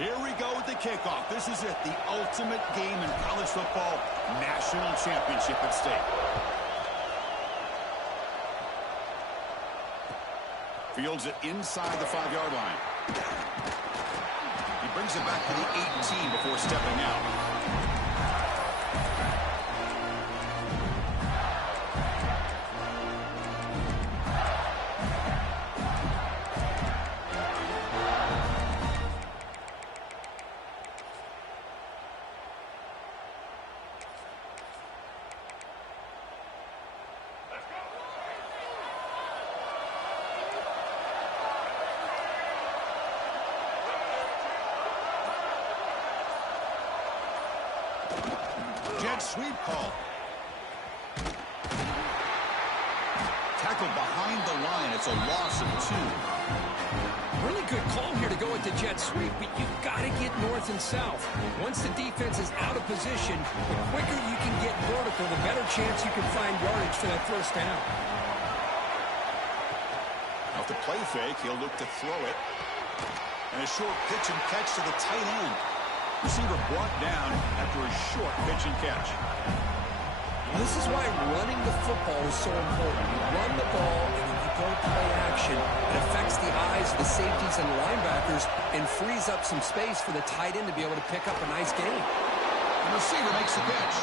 Here we go with the kickoff. This is it, the ultimate game in college football, national championship at stake. Fields it inside the 5-yard line. He brings it back to the 18 before stepping out. Jet sweep call. Tackled behind the line. It's a loss of 2. Really good call here to go with the jet sweep, but you've got to get north and south. Once the defense is out of position, the quicker you can get vertical, the better chance you can find yardage for that first down. Off the play fake, he'll look to throw it. And a short pitch and catch to the tight end. Receiver brought down after a short pitch and catch. This is why running the football is so important. You run the ball and then you go play action. It affects the eyes of the safeties and linebackers and frees up some space for the tight end to be able to pick up a nice gain. The receiver makes the pitch.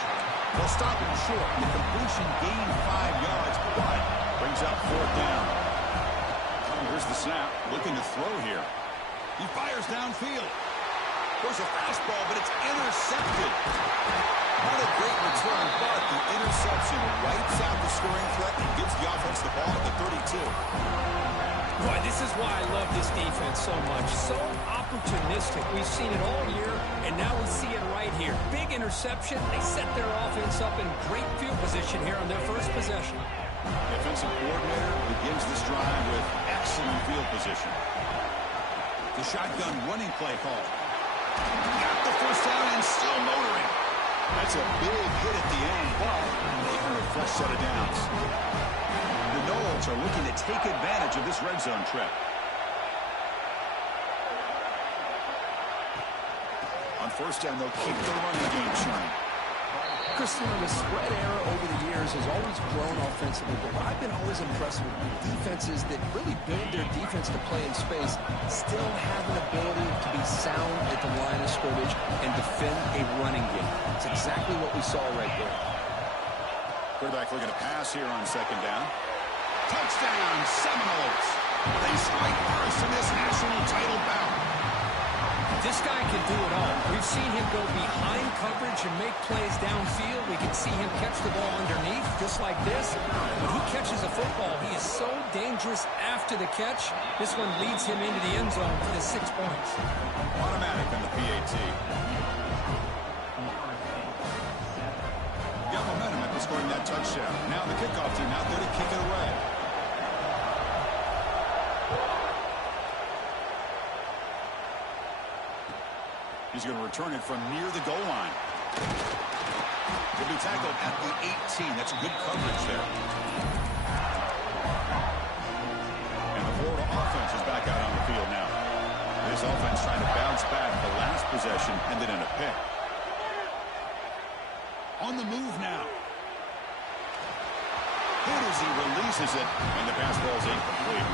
They'll stop him short. The completion gained 5 yards, but brings up 4th down. Here's the snap. Looking to throw here. He fires downfield. There's a fastball, but it's intercepted. Not a great return, but the interception wipes out the scoring threat and gives the offense the ball at the 32. Boy, this is why I love this defense so much. So opportunistic. We've seen it all year, and now we see it right here. Big interception. They set their offense up in great field position here on their first possession. The offensive coordinator begins this drive with excellent field position. The shotgun running play call. Got the first down and still motoring. That's a big hit at the end, but even a fresh set of downs. The Noles are looking to take advantage of this red zone trip. On first down, they'll keep the running game churning. Christian, the spread era over the years has always grown offensively, but what I've been always impressed with defenses that really build their defense to play in space still have an ability to be sound at the line of scrimmage and defend a running game. It's exactly what we saw right there. Quarterback looking to pass here on 2nd down. Touchdown, Seminoles. They strike first in this national title bout. This guy can do it all. We've seen him go behind coverage and make plays downfield. We can see him catch the ball underneath, just like this. When he catches a football, he is so dangerous after the catch. This one leads him into the end zone for the 6 points. Automatic on the PAT. Got momentum after scoring that touchdown. Now the kickoff team out there to kick it away. He's going to return it from near the goal line. He'll be tackled at the 18. That's good coverage there. And the Florida offense is back out on the field now. This offense trying to bounce back. The last possession ended in a pick. On the move now. Good as he releases it, and the pass ball is incomplete.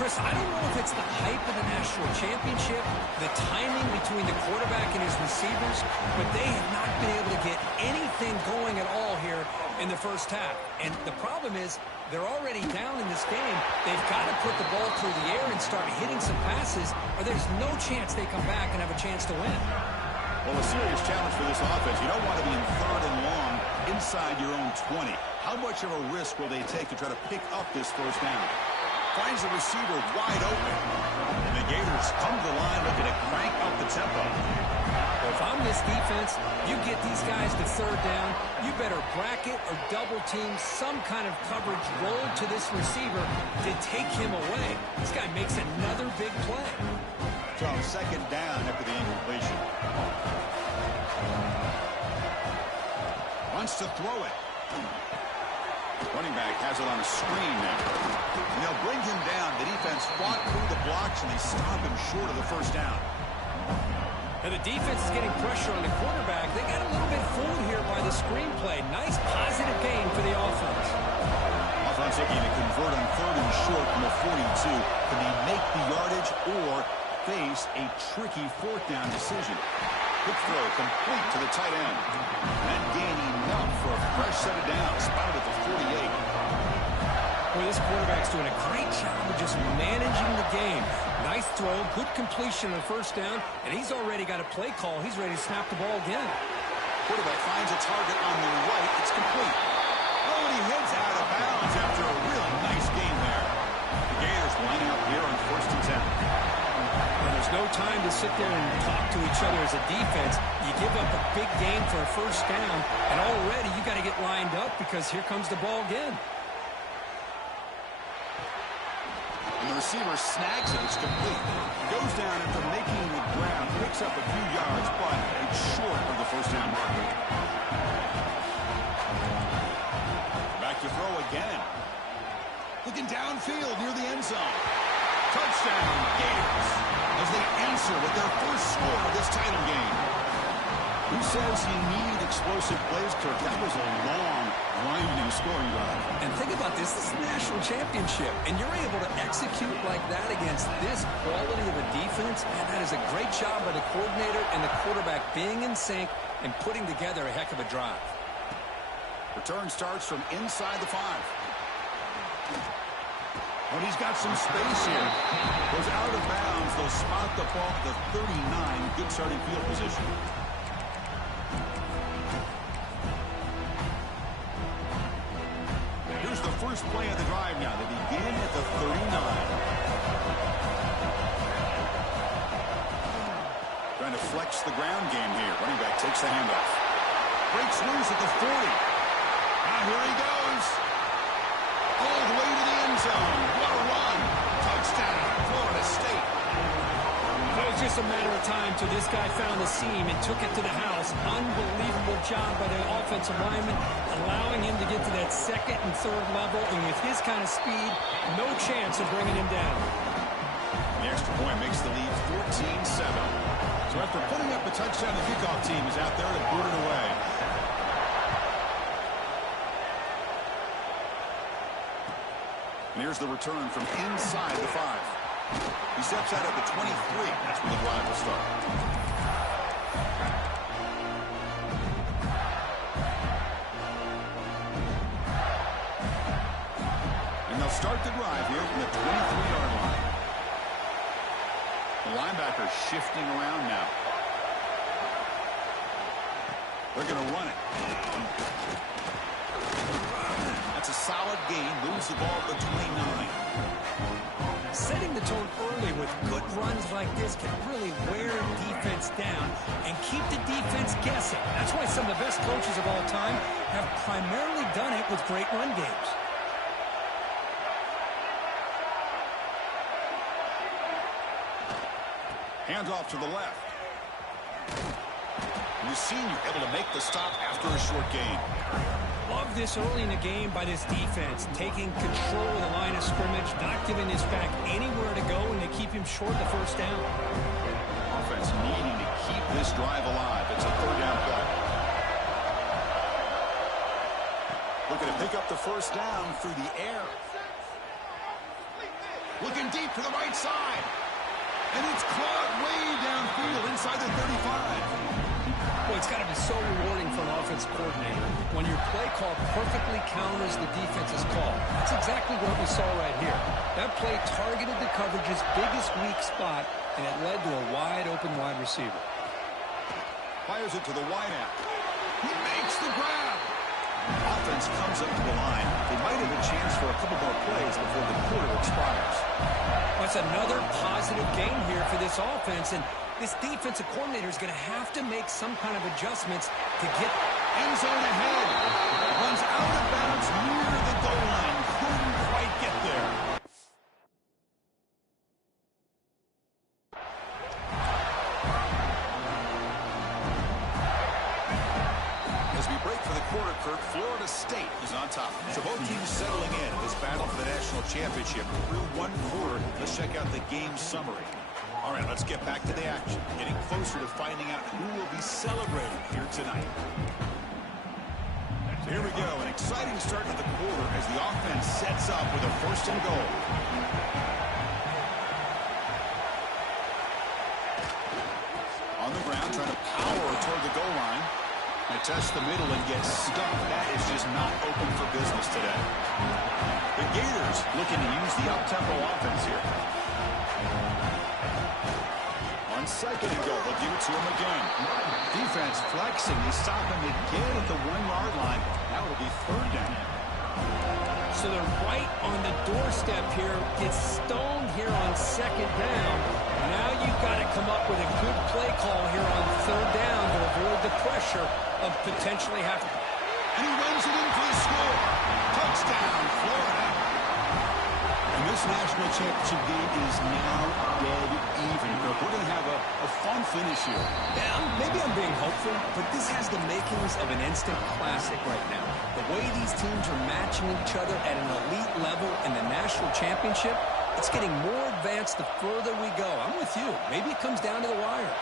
Chris, I don't know if it's the hype of the national championship, the timing between the quarterback and his receivers, but they have not been able to get anything going at all here in the first half. And the problem is they're already down in this game. They've got to put the ball through the air and start hitting some passes, or there's no chance they come back and have a chance to win. Well, a serious challenge for this offense. You don't want to be in 3rd and long inside your own 20. How much of a risk will they take to try to pick up this first down? Finds the receiver wide open. And the Gators come to the line looking to crank up the tempo. Well, if I'm this defense, you get these guys to 3rd down, you better bracket or double team some kind of coverage roll to this receiver to take him away. This guy makes another big play. So 2nd down after the incompletion. Wants to throw it. Running back has it on a screen now. And they'll bring him down. The defense fought through the blocks, and they stop him short of the first down. And the defense is getting pressure on the quarterback. They got a little bit fooled here by the screenplay. Nice positive gain for the offense. Offense looking to convert on 3rd and short from the 42. Can they make the yardage or face a tricky 4th down decision? Quick throw complete to the tight end. And gain enough for a fresh set of downs. Spotted at the 48. Well, this quarterback's doing a great job of just managing the game. Nice throw, good completion on 1st down, and he's already got a play call. He's ready to snap the ball again. Quarterback finds a target on the right. It's complete. Oh, and he heads out of bounds after a really nice game there. The Gators lining up here on 1st and 10. Well, there's no time to sit there and talk to each other as a defense. You give up a big gain for a 1st down, and already you got to get lined up because here comes the ball again. And the receiver snags it. It's complete. Goes down after making the grab. Picks up a few yards, but it's short of the 1st down marker. Back to throw again. Looking downfield near the end zone. Touchdown, Gators, as they answer with their 1st score of this title game. Who says you need explosive plays, Kirk? That was a long, grinding scoring drive. And think about this. This is a national championship, and you're able to execute like that against this quality of a defense. Man, that is a great job by the coordinator and the quarterback being in sync and putting together a heck of a drive. Return starts from inside the 5. When he's got some space here. Goes out of bounds. They'll spot the ball at the 39. Good starting field position. Here's the first play of the drive now. They begin at the 39. Trying to flex the ground game here. Running back takes the handoff. Breaks loose at the 40. Now here he goes. All the way to the end zone. What a run. Touchdown, Florida State. It was just a matter of time till this guy found the seam and took it to the house. Unbelievable job by the offensive lineman, allowing him to get to that 2nd and 3rd level, and with his kind of speed, no chance of bringing him down. The extra point makes the lead 14-7. So after putting up a touchdown, the kickoff team is out there to boot it away. And here's the return from inside the 5. He steps out at the 23. That's where the drive will start. And they'll start the drive here from the 23-yard line. The linebacker shifting around now. They're going to run it. That's a solid gain. Moves the ball to the 29. Setting the tone early with good runs like this can really wear defense down and keep the defense guessing. That's why some of the best coaches of all time have primarily done it with great run games. Hands off to the left. And the senior able to make the stop after a short gain. Love this early in the game by this defense, taking control of the line of scrimmage, not giving this back anywhere to go, and to keep him short the 1st down. Offense needing to keep this drive alive. It's a 3rd down play. Looking to pick up the 1st down through the air. Looking deep to the right side. And it's caught way downfield inside the 35. Well, it's got to be so rewarding for an offense coordinator when your play call perfectly counters the defense's call. That's exactly what we saw right here. That play targeted the coverage's biggest weak spot, and it led to a wide-open wide receiver. Fires it to the wideout. He makes the grab. Offense comes up to the line. They might have a chance for a couple more plays before the quarter expires. That's another positive gain here for this offense, and this defensive coordinator is going to have to make some kind of adjustments to get end zone ahead. Runs out of bounds near the goal line. Couldn't quite get there. As we break for the quarter, Kirk, Florida State is on top. So both teams settling in this battle for the national championship through one quarter. Let's check out the game summary. All right, let's get back to the action. Getting closer to finding out who will be celebrating here tonight. So here we go, an exciting start to the quarter as the offense sets up with a first and goal. On the ground, trying to power toward the goal line. They test the middle and get stuck. That is just not open for business today. The Gators looking to use the up-tempo offense here. On second and goal, they'll give it to him again. Defense flexing. They stop him again at the 1-yard line. Now it'll be third down. So they're right on the doorstep here. Gets stoned here on second down. Now you've got to come up with a good play call here on third down to avoid the pressure of potentially having. And he runs it in for the score. Touchdown, Florida. And this national championship game is now dead even. We're going to have a fun finish here. Yeah, maybe I'm being hopeful, but this has the makings of an instant classic right now. The way these teams are matching each other at an elite level in the national championship, it's getting more advanced the further we go. I'm with you. Maybe it comes down to the wire.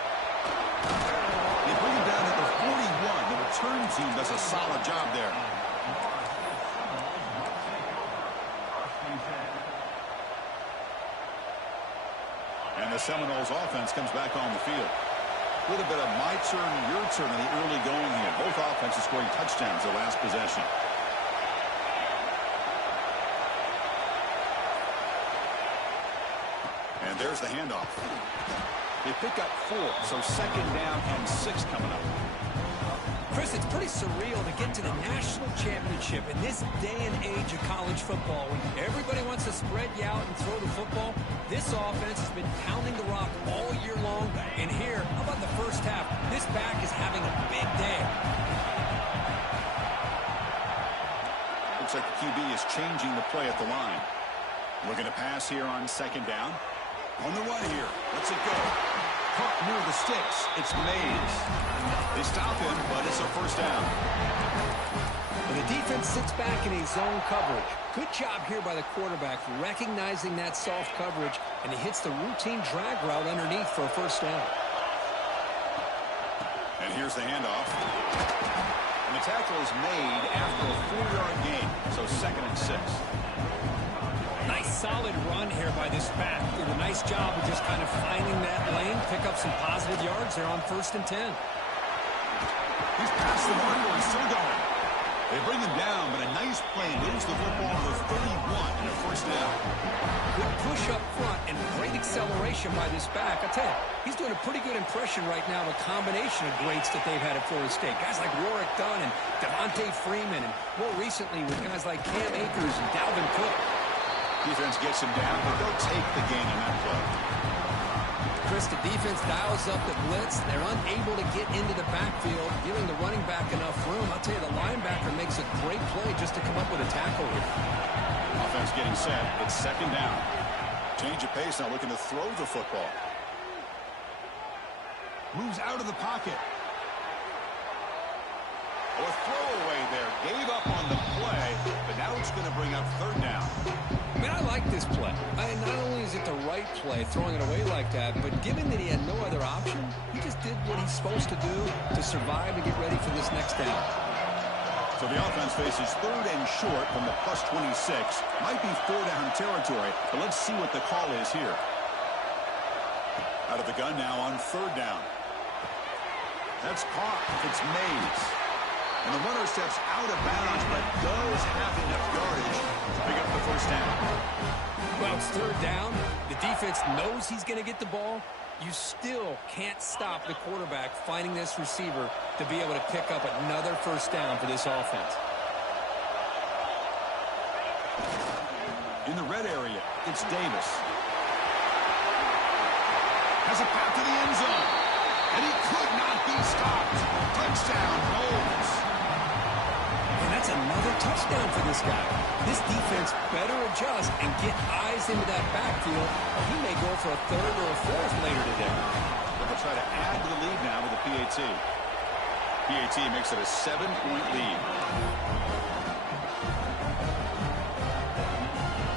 They bring it down to the 41. The return team does a solid job there. And the Seminoles offense comes back on the field. A little bit of my turn, your turn in the early going here. Both offenses scoring touchdowns their last possession. And there's the handoff. They pick up 4, so second down and 6 coming up. Chris, it's pretty surreal to get to the national championship in this day and age of college football. When everybody wants to spread you out and throw the football, this offense has been pounding the rock all year long. And here, how about the first half? This back is having a big day. Looks like the QB is changing the play at the line. Looking to pass here on second down. On the run here. Let's it go. Caught near the sticks. It's Mays. They stop him, but it's a first down. And the defense sits back in a zone coverage. Good job here by the quarterback recognizing that soft coverage, and he hits the routine drag route underneath for a first down. And here's the handoff. And the tackle is made after a 4-yard gain, so second and 6. Nice solid run here by this back. Did a nice job of just kind of finding that lane, pick up some positive yards there on first and 10. He's past the mark, but he's still going. They bring him down, but a nice play moves the football to the 31 and a first down. Good push up front and great acceleration by this back. I tell you, he's doing a pretty good impression right now of a combination of greats that they've had at Florida State. Guys like Warwick Dunn and Devontae Freeman, and more recently with guys like Cam Akers and Dalvin Cook. Defense gets him down, but they'll take the gain on that play. Chris, the defense dials up the blitz. They're unable to get into the backfield, giving the running back enough room. I'll tell you, the linebacker makes a great play just to come up with a tackle here. Offense getting set. It's second down. Change of pace, now looking to throw the football. Moves out of the pocket. Oh, a throwaway there. Gave up on the play, but now it's going to bring up third down. I mean, I like this play. Not only is it the right play, throwing it away like that, but given that he had no other option, he just did what he's supposed to do to survive and get ready for this next down. So the offense faces third and short from the plus 26. Might be 4-down territory, but let's see what the call is here. Out of the gun now on third down. That's caught. It's Mays. And the runner steps out of bounds, but does have enough yardage to pick up the first down. Well, it's third down. The defense knows he's going to get the ball. You still can't stop the quarterback finding this receiver to be able to pick up another first down for this offense. In the red area, it's Davis. Has a path to the end zone. And he could not be stopped. Touchdown, Bowles. And that's another touchdown for this guy. This defense better adjust and get eyes into that backfield, or he may go for a third or a fourth later today. They'll try to add to the lead now with a PAT. PAT makes it a 7-point lead.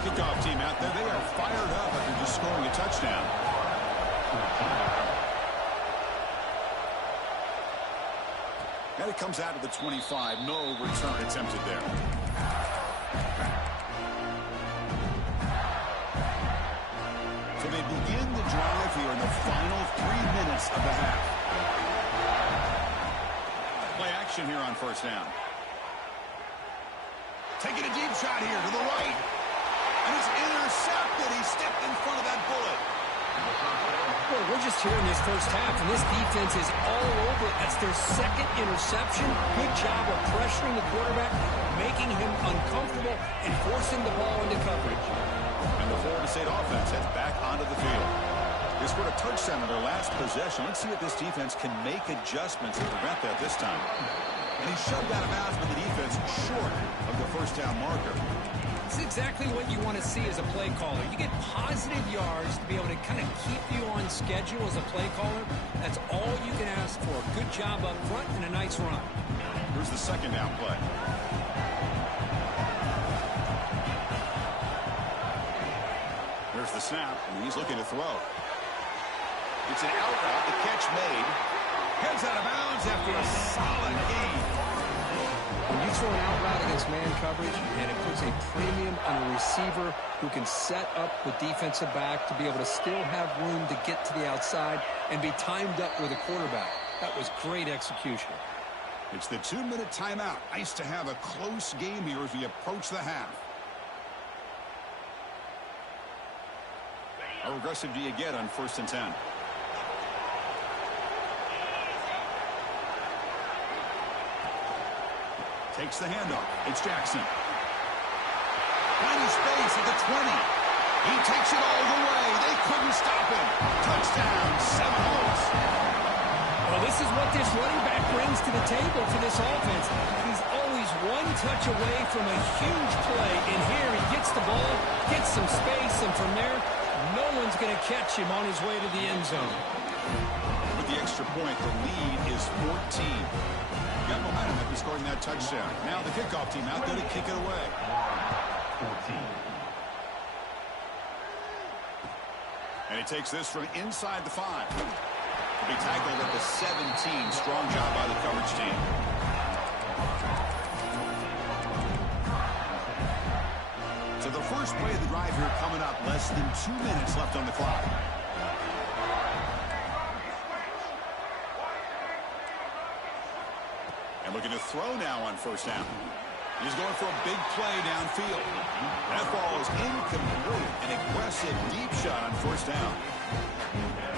Kickoff team out there, they are fired up after just scoring a touchdown. And it comes out to the 25. No return attempted there. So they begin the drive here in the final 3 minutes of the half. Play action here on first down. Taking a deep shot here to the right. And it's intercepted. He stepped in front of that bullet. Well, we're just here in this first half, and this defense is all over. That's their second interception. Good job of pressuring the quarterback, making him uncomfortable, and forcing the ball into coverage. And the Florida State offense heads back onto the field. They scored a touchdown in their last possession. Let's see if this defense can make adjustments to prevent that this time. And he shoved out of bounds with the defense short of the first down marker. It's exactly what you want to see as a play caller. You get positive yards to be able to kind of keep you on schedule as a play caller. That's all you can ask for. Good job up front and a nice run. Here's the second down play. Here's the snap, and he's looking to throw. It's an out route, the catch made. Heads out of bounds after a solid gain. When you throw an out route against man coverage, and it puts a premium on a receiver who can set up the defensive back to be able to still have room to get to the outside and be timed up with a quarterback. That was great execution. It's the 2-minute timeout. Nice to have a close game here as we approach the half. How aggressive do you get on 1st and 10? Takes the handoff. It's Jackson. Finding space at the 20. He takes it all the way. They couldn't stop him. Touchdown, Seminoles. Well, this is what this running back brings to the table for this offense. He's always one touch away from a huge play. And here he gets the ball, gets some space, and from there, no one's going to catch him on his way to the end zone. With the extra point, the lead is 14. Got momentum after scoring that touchdown. Now the kickoff team out there to kick it away. 14. And he takes this from inside the 5. To be tackled at the 17. Strong job by the coverage team. So the first play of the drive here coming up. Less than 2 minutes left on the clock. And looking to throw now on first down. He's going for a big play downfield. That ball is incomplete. An aggressive deep shot on first down.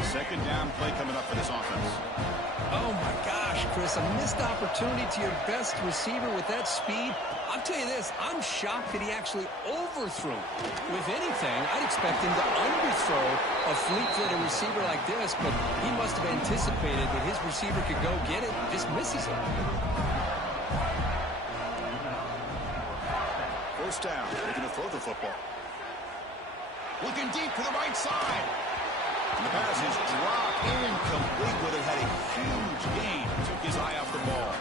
Second down play coming up for this offense. Oh, my gosh, Chris. A missed opportunity to your best receiver with that speed. I'll tell you this, I'm shocked that he actually overthrew. With anything, I'd expect him to underthrow a fleet-footed receiver like this, but he must have anticipated that his receiver could go get it and just misses him. First down, looking to throw the football. Looking deep to the right side. And the pass is dropped incomplete, where they had a huge gain. Took his eye off the ball.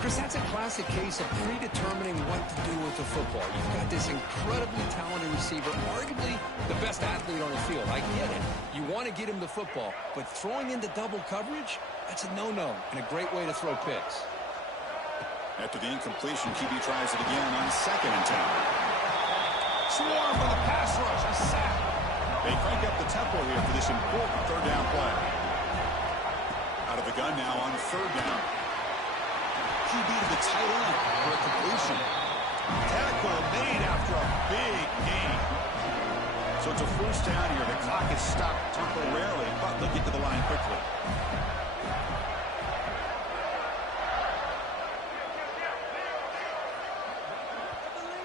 Chris, that's a classic case of predetermining what to do with the football. You've got this incredibly talented receiver, arguably the best athlete on the field. I get it. You want to get him the football, but throwing into double coverage, that's a no-no and a great way to throw picks. After the incompletion, QB tries it again on 2nd and 10. Swarm for the pass rush, a sack. They crank up the tempo here for this important 3rd down play. Out of the gun now on 3rd down. QB to the tight end for a completion. Tackle made after a big gain. So it's a first down here. The clock is stopped temporarily, but they'll get to the line quickly.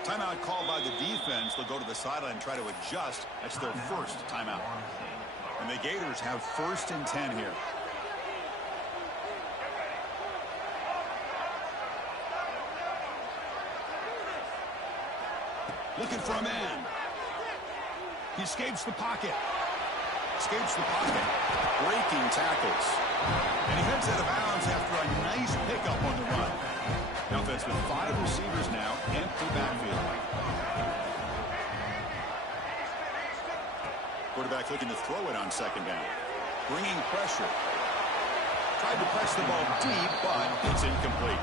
Timeout called by the defense. They'll go to the sideline and try to adjust. That's their first timeout. And the Gators have 1st and 10 here. Looking for a man. He escapes the pocket. Breaking tackles. And he heads out of bounds after a nice pickup on the run. The offense with 5 receivers now, empty backfield. Quarterback looking to throw it on 2nd down. bringing pressure. Tried to press the ball deep, but it's incomplete.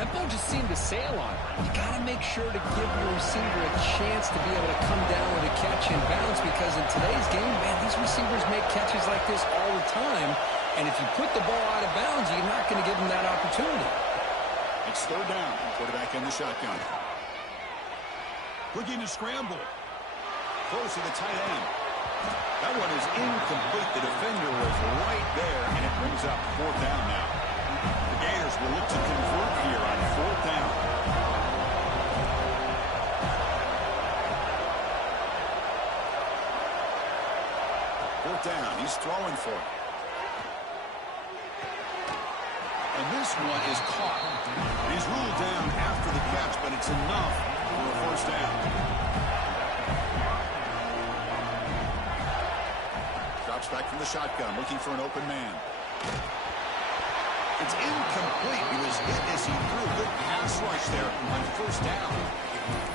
That ball just seemed to sail on. You got to make sure to give your receiver a chance to be able to come down with a catch and bounce, because in today's game, man, these receivers make catches like this all the time. And if you put the ball out of bounds, you're not going to give them that opportunity. It's third down. Quarterback in the shotgun. Looking to scramble. Close to the tight end. That one is incomplete. The defender was right there, and it brings up fourth down now. The Gators will look to convert here on fourth down. Fourth down. He's throwing for it. And this one is caught. He's ruled down after the catch, but it's enough for a first down. Drops back from the shotgun, looking for an open man. It's incomplete. He was hit as he threw. Good pass rush there on first down.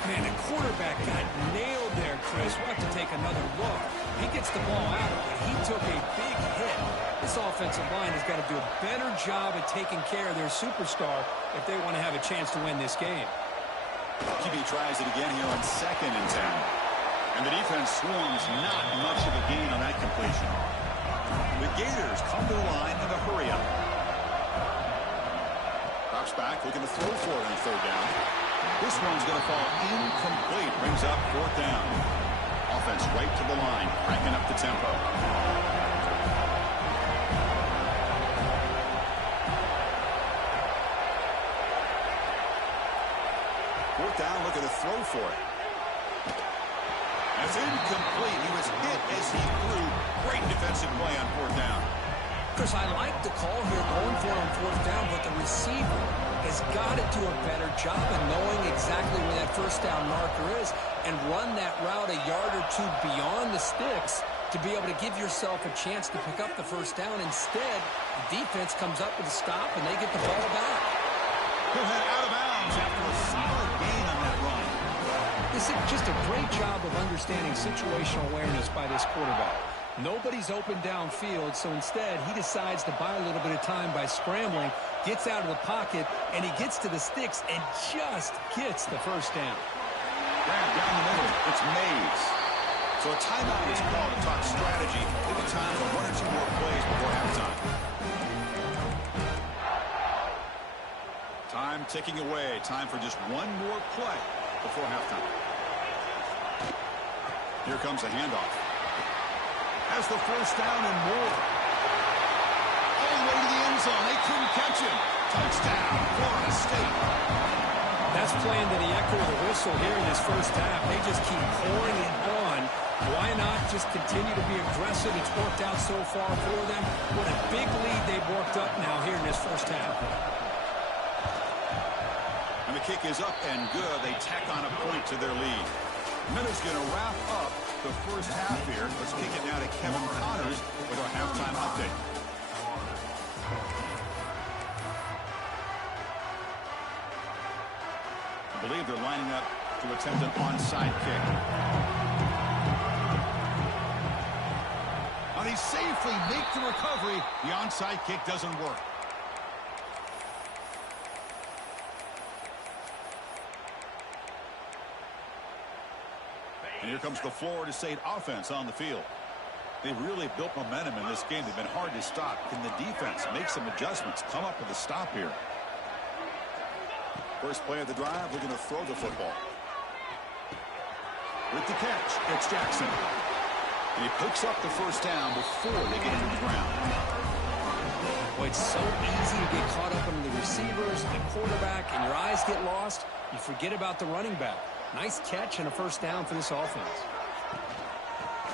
Man, the quarterback got nailed there, Chris. We'll have to take another look. He gets the ball out, but he took a big hit. This offensive line has got to do a better job at taking care of their superstar if they want to have a chance to win this game. QB tries it again here on 2nd and 10. And the defense swarms, not much of a gain on that completion. The Gators come to the line in a hurry up. Drops back, looking to throw for it on third down. This one's going to fall incomplete. Brings up fourth down. Offense right to the line, cranking up the tempo. Fourth down, looking to throw for it. That's incomplete. He was hit as he threw. Great defensive play on fourth down. Chris, I like the call here going for it on fourth down, but the receiver has got to do a better job of knowing exactly where that first down marker is and run that route a yard or two beyond the sticks to be able to give yourself a chance to pick up the first down. Instead, the defense comes up with a stop and they get the ball back. He'll head out of bounds after a solid gain on that run. This is just a great job of understanding situational awareness by this quarterback. Nobody's open downfield, so instead he decides to buy a little bit of time by scrambling, gets out of the pocket, and he gets to the sticks and just gets the first down. Grab down the middle. It's Mays. So a timeout is called to talk strategy. Maybe time for one or two more plays before halftime. Time ticking away. Time for just one more play before halftime. Here comes a handoff. Has the first down and more. All the way to the end zone. They couldn't catch him. Touchdown, Florida State. That's playing to the echo of the whistle here in this first half. They just keep pouring it on. Why not just continue to be aggressive? It's worked out so far for them. What a big lead they've worked up now here in this first half. And the kick is up and good. They tack on a point to their lead. Minutes going to wrap up the first half here. Let's kick it now to Kevin Connors with our halftime update. I believe they're lining up to attempt an onside kick. And they safely make the recovery. The onside kick doesn't work. And here comes the Florida State offense on the field. They've really built momentum in this game. They've been hard to stop. Can the defense make some adjustments, come up with a stop here? First play of the drive, we're going to throw the football. With the catch, it's Jackson. And he picks up the first down before they get into the ground. Boy, it's so easy to get caught up in the receivers, the quarterback, and your eyes get lost. You forget about the running back. Nice catch and a first down for this offense.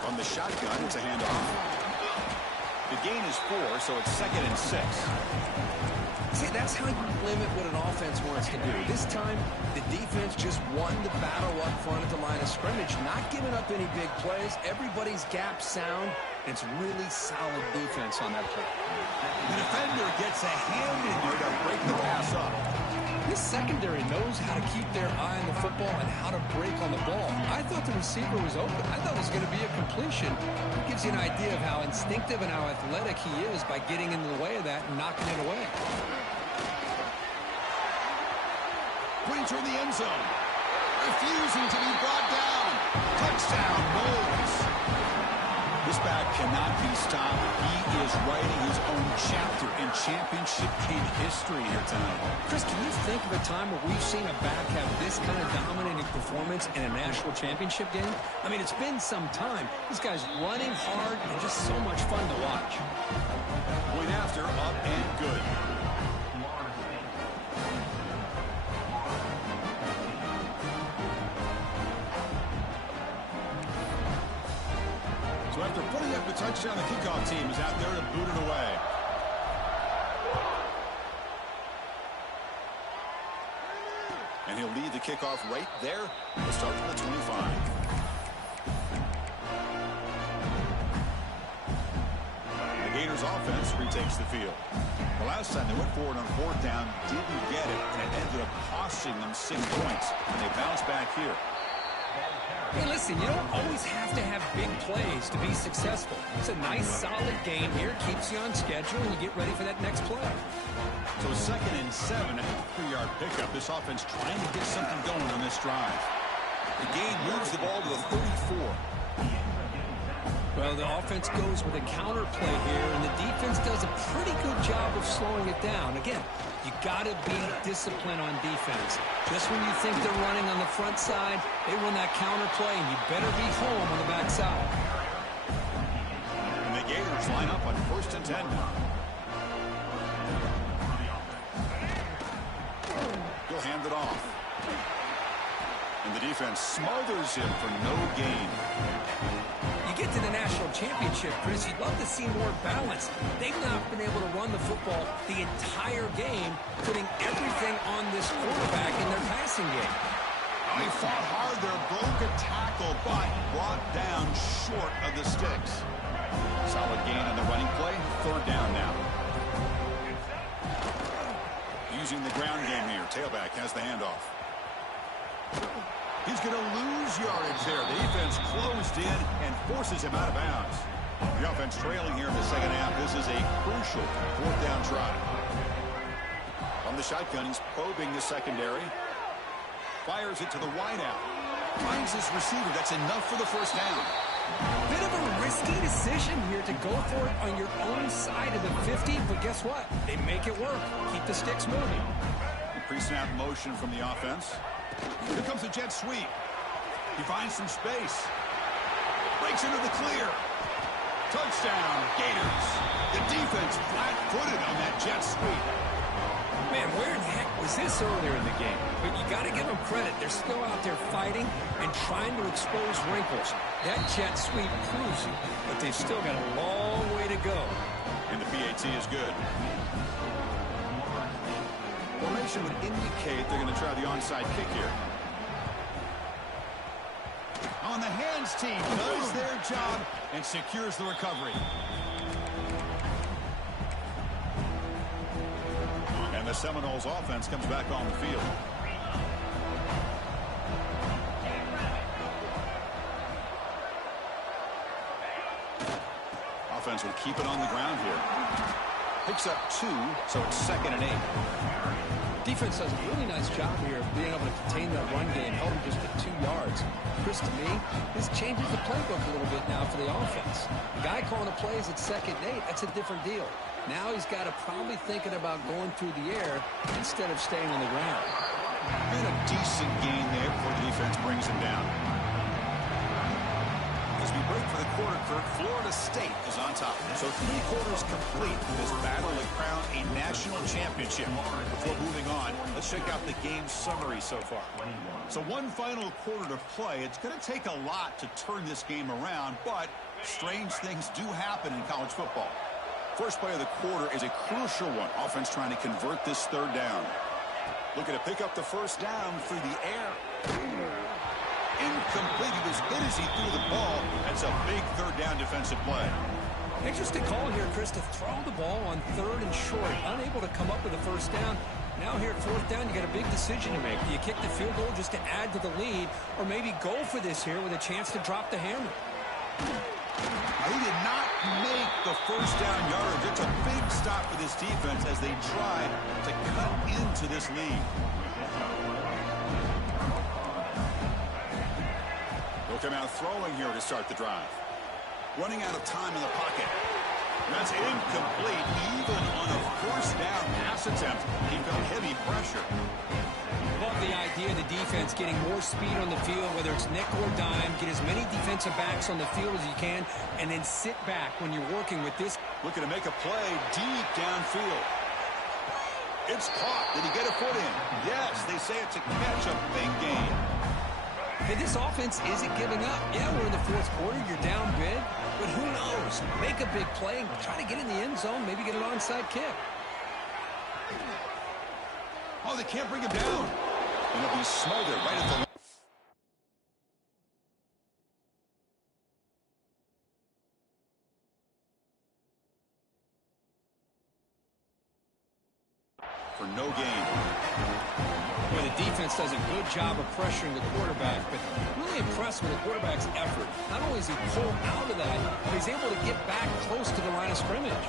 From the shotgun, it's a handoff. The gain is 4, so it's 2nd and 6. See, that's how you limit what an offense wants to do. This time, the defense just won the battle up front at the line of scrimmage, not giving up any big plays. Everybody's gap sound. It's really solid defense on that play. The defender gets a hand in there to break the pass up. This secondary knows how to keep their eye on the football and how to break on the ball. I thought the receiver was open. I thought it was going to be a completion. It gives you an idea of how instinctive and how athletic he is by getting into the way of that and knocking it away. Putting toward the end zone. Refusing to be brought down. Touchdown, Knowles. This back cannot be stopped. He is writing his own chapter in championship game history here tonight. Chris, can you think of a time where we've seen a back have this kind of dominating performance in a national championship game? I mean, it's been some time. This guy's running hard and just so much fun to watch. Point after, up and good. So after putting up the touchdown, the kickoff team is out there to boot it away. And he'll lead the kickoff right there. We'll start from the 25. The Gators offense retakes the field. The last time they went forward on fourth down, didn't get it, and it ended up costing them 6 points. And they bounce back here. Hey, listen, you don't always have to have big plays to be successful. It's a nice, solid game here. Keeps you on schedule, and you get ready for that next play. So 2nd and 7 at the 3-yard pickup. This offense trying to get something going on this drive. The game moves the ball to the 34. Well, the offense goes with a counter play here, and the defense does a pretty good job of slowing it down. Again, you got to be disciplined on defense. Just when you think they're running on the front side, they run that counter play, and you better be home on the back side. And the Gators line up on 1st and 10 now. He'll hand it off. And the defense smothers him for no gain. You get to the national championship, Chris, you'd love to see more balance. They've not been able to run the football the entire game, putting everything on this quarterback in their passing game. They fought hard there, broke a tackle, but brought down short of the sticks. Solid gain on the running play. 3rd down now. Using the ground game here. Tailback has the handoff. He's going to lose yardage there. The defense closed in and forces him out of bounds. The offense trailing here in the second half. This is a crucial 4th down try. On the shotgun, he's probing the secondary. Fires it to the wideout. Finds his receiver. That's enough for the 1st down. Bit of a risky decision here to go for it on your own side of the 50, but guess what? They make it work. Keep the sticks moving. Pre-snap motion from the offense. Here comes a jet sweep. He finds some space. Breaks into the clear. Touchdown, Gators. The defense flat-footed on that jet sweep. Man, where in the heck was this earlier in the game? But you got to give them credit. They're still out there fighting and trying to expose wrinkles. That jet sweep proves it, but they've still got a long way to go. And the PAT is good. Formation would indicate they're going to try the onside kick here. On the hands team does their job and secures the recovery. And the Seminoles offense comes back on the field. Offense will keep it on the ground here. Picks up 2, so it's 2nd and 8. Defense does a really nice job here of being able to contain that run game, held him just at 2 yards. Chris, to me, this changes the playbook a little bit now for the offense. The guy calling the plays at 2nd and 8, that's a different deal. Now he's got to probably thinking about going through the air instead of staying on the ground. And a decent gain there before the defense brings him down. As we break for the quarter, Kirk, Florida State is on top. So 3 quarters complete in this battle to crown a national championship. Before moving on, let's check out the game summary so far. So 1 final quarter to play. It's going to take a lot to turn this game around, but strange things do happen in college football. First play of the quarter is a crucial one. Offense trying to convert this 3rd down. Looking to pick up the 1st down through the air. Incomplete. He was hit as he threw the ball. That's a big 3rd down defensive play. Interesting call here, Chris, to throw the ball on 3rd and short. Unable to come up with a 1st down. Now here at fourth down, you got a big decision to make. Do you kick the field goal just to add to the lead, or maybe go for this here with a chance to drop the hammer? He did not make the first down yardage. It's a big stop for this defense as they try to cut into this lead. They'll come out throwing here to start the drive. Running out of time in the pocket. That's incomplete. Even on a first down pass attempt, he felt heavy pressure. Love the idea of the defense getting more speed on the field, whether it's nickel or dime. Get as many defensive backs on the field as you can, and then sit back when you're working with this. Looking to make a play deep downfield. It's caught. Did he get a foot in? Yes, they say it's a catch, a big gain. Hey, this offense isn't giving up. Yeah, we're in the fourth quarter. You're down big. But who knows? Make a big play. Try to get in the end zone. Maybe get an onside kick. Oh, they can't bring him down. And it'll be smothered right at the line. For no gain. Well, the defense does a good job of pressuring the quarterback, but really impressed with the quarterback's effort. Not only is he pulled out of that, but he's able to get back close to the line of scrimmage.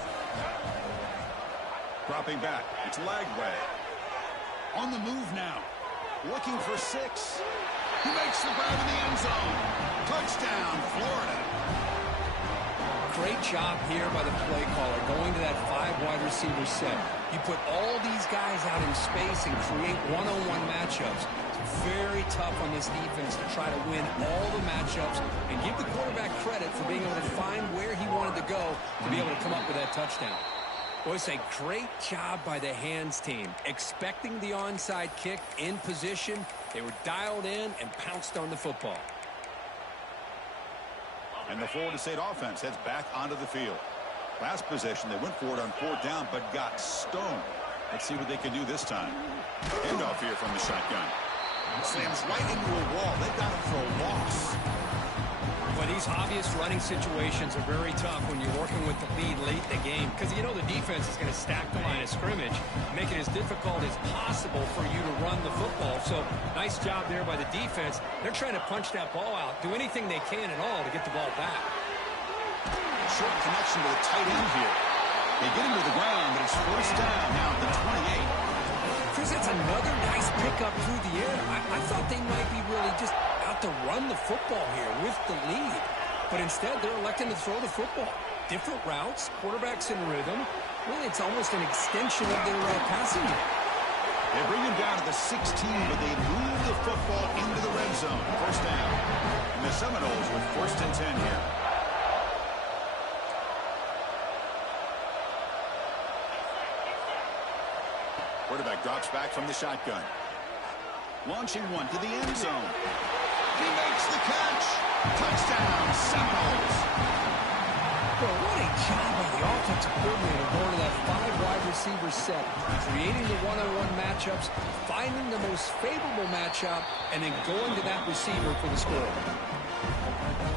Dropping back. It's Lagway. On the move now. Looking for 6. He makes the grab in the end zone. Touchdown, Florida. Great job here by the play caller, going to that 5 wide receiver set. You put all these guys out in space and create one-on-one matchups. It's very tough on this defense to try to win all the matchups and give the quarterback credit for being able to find where he wanted to go to be able to come up with that touchdown. Boys, a great job by the hands team. Expecting the onside kick in position, they were dialed in and pounced on the football. And the Florida State offense heads back onto the field. Last possession, they went for it on 4th down, but got stoned. Let's see what they can do this time. Handoff here from the shotgun. Slams right into a wall. They've got him for a loss. Well, these obvious running situations are very tough when you're working with the lead late in the game, because you know the defense is going to stack the line of scrimmage, make it as difficult as possible for you to run the football. So nice job there by the defense. They're trying to punch that ball out, do anything they can at all to get the ball back. Short connection to the tight end here. They get him to the ground, but it's first down now at the 28. Chris, that's another nice pickup through the air. I thought they might be really just out to run the football here with the lead. But instead, they're electing to throw the football. Different routes, quarterbacks in rhythm. Really, it's almost an extension of their passing game. They bring him down to the 16, but they move the football into the red zone. First down. And the Seminoles with 1st and 10 here. Quarterback drops back from the shotgun. Launching one to the end zone. He makes the catch. Touchdown, Seminoles. Well, what a job by the offensive coordinator going to that 5 wide receiver set, creating the one-on-one matchups, finding the most favorable matchup, and then going to that receiver for the score.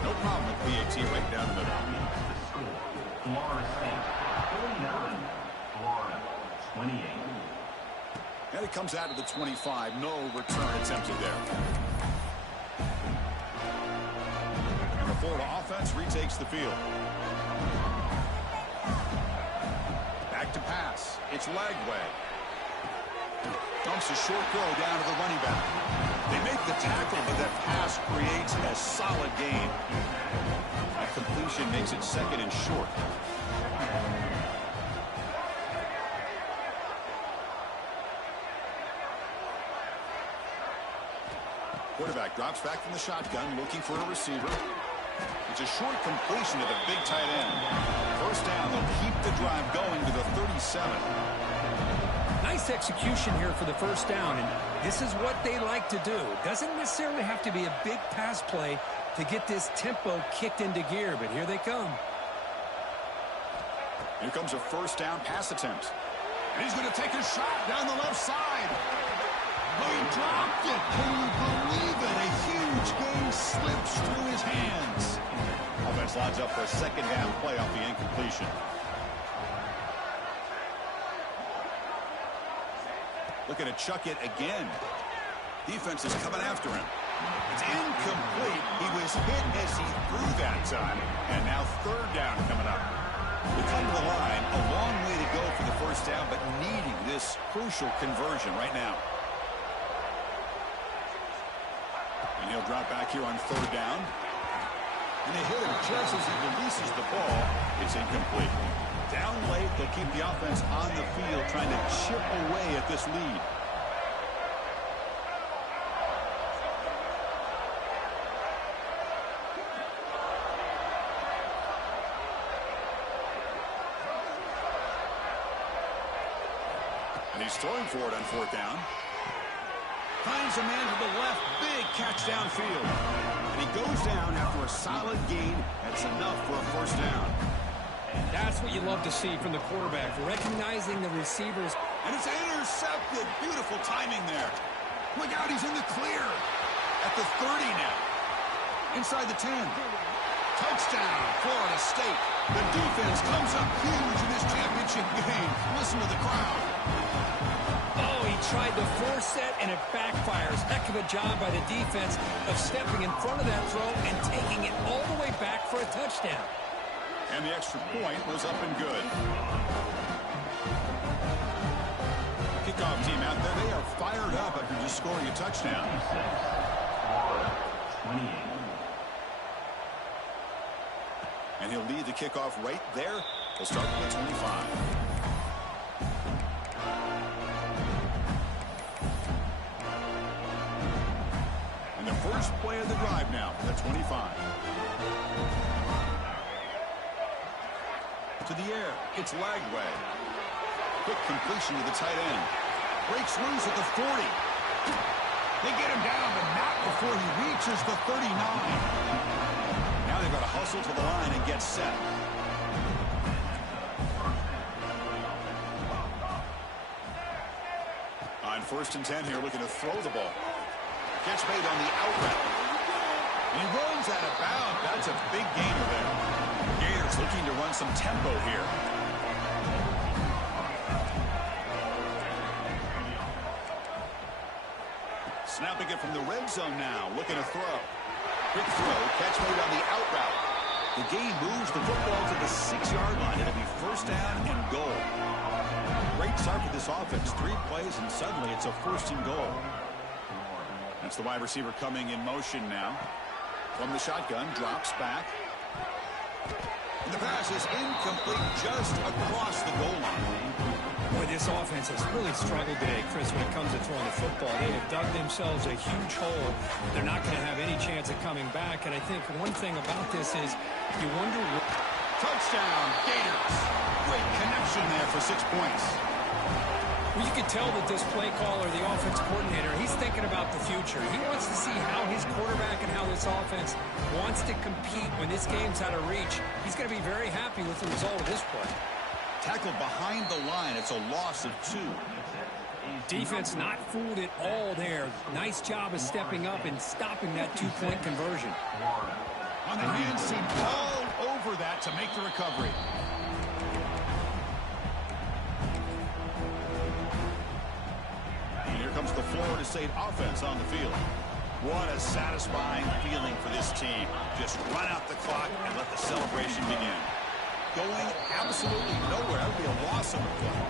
No problem with PAT right down the middle. Florida State, 49. Florida, 28. And it comes out to the 25. No return attempted there. And the Florida offense retakes the field. Back to pass. It's Lagway. Dumps a short throw down to the running back. They make the tackle, but that pass creates a solid gain. That completion makes it 2nd and short. Quarterback drops back from the shotgun, looking for a receiver. It's a short completion to the big tight end. First down, they'll keep the drive going to the 37. Nice execution here for the first down, and this is what they like to do. Doesn't necessarily have to be a big pass play to get this tempo kicked into gear, but here they come. Here comes a first down pass attempt. And he's going to take a shot down the left side. Oh, he dropped it. Can you believe it? A huge gain slips through his hands. Offense lines up for a 2nd down play off the incompletion. Looking to chuck it again. Defense is coming after him. It's incomplete. He was hit as he threw that time. And now third down coming up. We come to the line, a long way to go for the first down, but needing this crucial conversion right now. And he'll drop back here on third down. And they hit him just as he releases the ball. It's incomplete. Down late, they'll keep the offense on the field trying to chip away at this lead. And he's throwing for it on fourth down. Finds a man to the left. Big catch downfield. And he goes down after a solid gain. That's enough for a first down. That's what you love to see from the quarterback, recognizing the receivers. And it's intercepted. Beautiful timing there. Look out, he's in the clear. At the 30 now. Inside the 10. Touchdown, Florida State. The defense comes up huge in this championship game. Listen to the crowd. Oh, he tried to force it, and it backfires. Heck of a job by the defense of stepping in front of that throw and taking it all the way back for a touchdown. And the extra point was up and good. Kickoff team out there, they are fired up after just scoring a touchdown. Florida, 28. And he'll lead the kickoff right there. He'll start with the 25. And the first play of the drive now, the 25. To the air, it's Lagway. Quick completion to the tight end. Breaks loose at the 40. They get him down, but not before he reaches the 39. Now they've got to hustle to the line and get set. On 1st and 10 here, looking to throw the ball. Catch made on the out route. And he runs out of bounds. That's a big gainer there. Gators looking to run some tempo here. Snapping it from the red zone now. Looking to throw. Quick throw. Catch made on the out route. The game moves the football to the 6-yard line. It'll be first down and goal. Great start for this offense. 3 plays and suddenly it's a 1st and goal. That's the wide receiver coming in motion now. From the shotgun, drops back. And the pass is incomplete just across the goal line. Boy, this offense has really struggled today, Chris, when it comes to throwing the football. They have dug themselves a huge hole. They're not going to have any chance of coming back. And I think one thing about this is you wonder what... Touchdown, Gators. Great connection there for 6 points. Well, you can tell that this play caller, the offense coordinator, he's thinking about the future. He wants to see how his quarterback and how this offense wants to compete when this game's out of reach. He's going to be very happy with the result of this play. Tackled behind the line. It's a loss of 2. Defense not fooled at all there. Nice job of stepping up and stopping that 2-point conversion. On the hand seam, all over that to make the recovery. And here comes the Florida State offense on the field. What a satisfying feeling for this team. Just run out the clock and let the celebration begin. Going absolutely nowhere. That would be a loss on the play.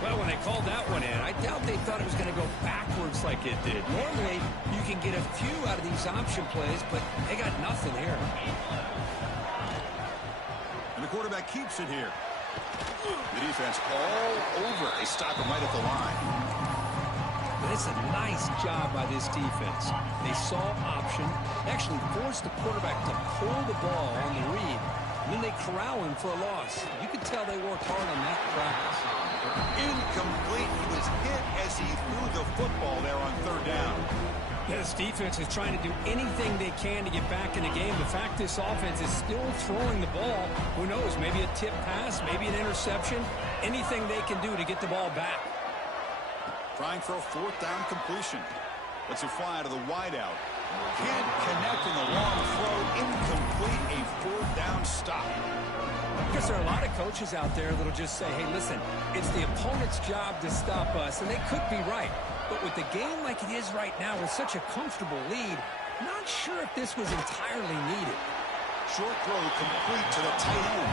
Well, when they called that one in, I doubt they thought it was going to go backwards like it did. Normally, you can get a few out of these option plays, but they got nothing here. And the quarterback keeps it here. The defense all over. They stop him right at the line. But it's a nice job by this defense. They saw option, actually forced the quarterback to pull the ball on the read, and then they corral him for a loss. You could tell they worked hard on that practice. Incomplete. He was hit as he threw the football there on 3rd down. This defense is trying to do anything they can to get back in the game. The fact this offense is still throwing the ball, who knows, maybe a tip pass, maybe an interception, anything they can do to get the ball back. Trying for a 4th down completion. Lets it fly to the wideout. Can't connect in the long throw. Incomplete. A 4th down stop. Because there are a lot of coaches out there that'll just say, hey, listen, it's the opponent's job to stop us, and they could be right. But with the game like it is right now with such a comfortable lead, not sure if this was entirely needed. Short throw complete to the tight end.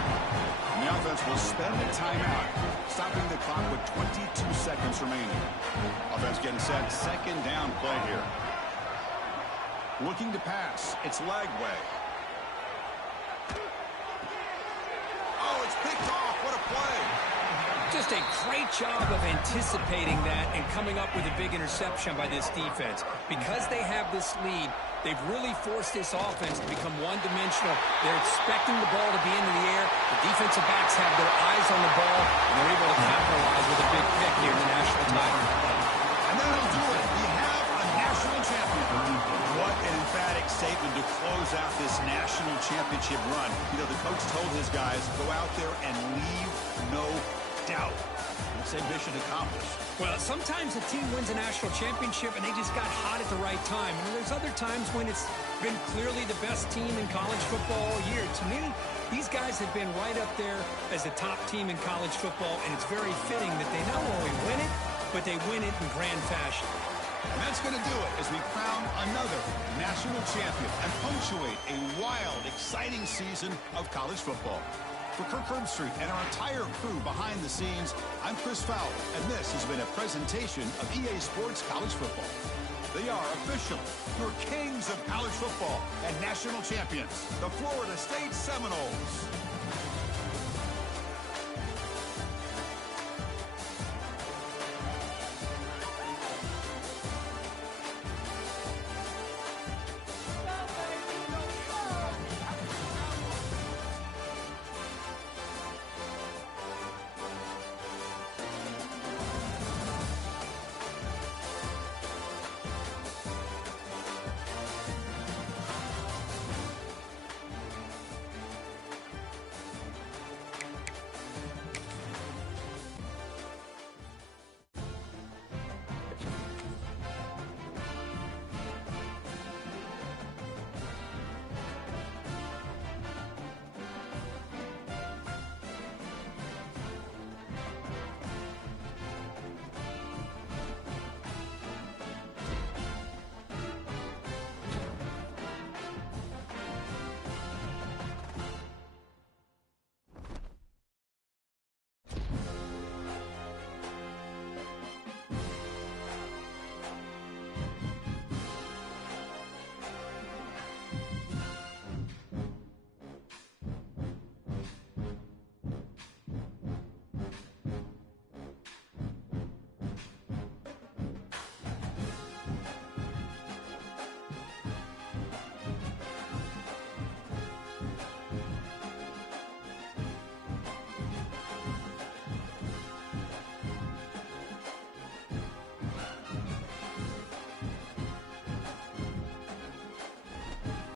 And the offense will spend a timeout, stopping the clock with 22 seconds remaining. Offense getting set, second down play here. Looking to pass, it's Lagway. Oh, it's picked off. What a play. Just a great job of anticipating that and coming up with a big interception by this defense. Because they have this lead, they've really forced this offense to become one-dimensional. They're expecting the ball to be into the air. The defensive backs have their eyes on the ball, and they're able to capitalize with a big pick here in the national title. And that'll do it. We have a national champion. What an emphatic statement to close out this national championship run. You know, the coach told his guys, go out there and leave no doubt. It's a mission accomplished. Well, sometimes a team wins a national championship and they just got hot at the right time. And there's other times when it's been clearly the best team in college football all year. To me, these guys have been right up there as the top team in college football, and it's very fitting that they not only win it, but they win it in grand fashion. And that's going to do it as we crown another national champion and punctuate a wild, exciting season of college football. For Kirk Herbstreit and our entire crew behind the scenes, I'm Chris Fowler, and this has been a presentation of EA Sports College Football. They are official, your kings of college football and national champions, the Florida State Seminoles.